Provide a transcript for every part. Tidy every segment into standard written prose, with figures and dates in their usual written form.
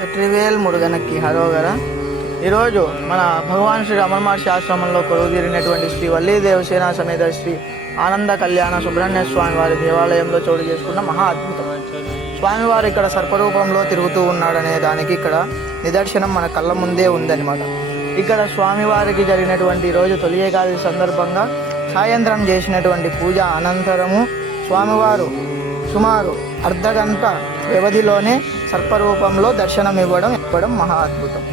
వెట్రివేల్ మురుగనకి హరోగర. ఈరోజు మన భగవాన్ శ్రీ రమణ మహర్షి ఆశ్రమంలో కొలువుదీరినటువంటి శ్రీ వల్లీ దేవసేన సమేత శ్రీ ఆనంద కళ్యాణ సుబ్రహ్మణ్య స్వామి వారి దేవాలయంలో చోటు చేసుకున్న మహా అద్భుతం. స్వామివారు ఇక్కడ సర్పరూపంలో తిరుగుతూ ఉన్నాడనే దానికి ఇక్కడ నిదర్శనం మన కళ్ళ ముందే ఉందన్నమాట. ఇక్కడ స్వామివారికి జరిగినటువంటి రోజు తొలి ఏకాదశి సందర్భంగా సాయంత్రం చేసినటువంటి పూజ అనంతరము స్వామివారు సుమారు అర్ధగంట వ్యవధిలోనే సర్పరూపంలో దర్శనమివ్వడం మహా అద్భుతం.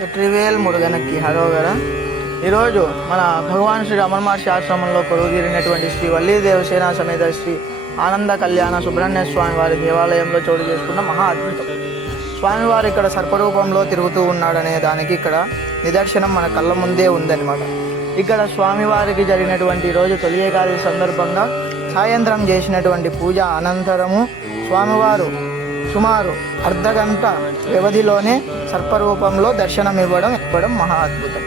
వెట్రివేల్ మురుగనకి హరోగర. ఈరోజు మన భగవాన్ శ్రీ రమణ మహర్షి ఆశ్రమంలో కొలువుదీరినటువంటి శ్రీ వల్లీ దేవసేన సమేత శ్రీ ఆనంద కళ్యాణ సుబ్రహ్మణ్య స్వామి వారి దేవాలయంలో చోటు చేసుకున్న మహా అద్భుతం. స్వామివారు ఇక్కడ సర్పరూపంలో తిరుగుతూ ఉన్నాడనే దానికి ఇక్కడ నిదర్శనం మన కళ్ళ ముందే ఉందన్నమాట. ఇక్కడ స్వామివారికి జరిగినటువంటి రోజు తొలి ఏకాదశి సందర్భంగా సాయంత్రం చేసినటువంటి పూజ అనంతరము స్వామివారు సుమారు అర్ధగంట వ్యవధిలోనే సర్పరూపంలో దర్శనమివ్వడం మహా అద్భుతం.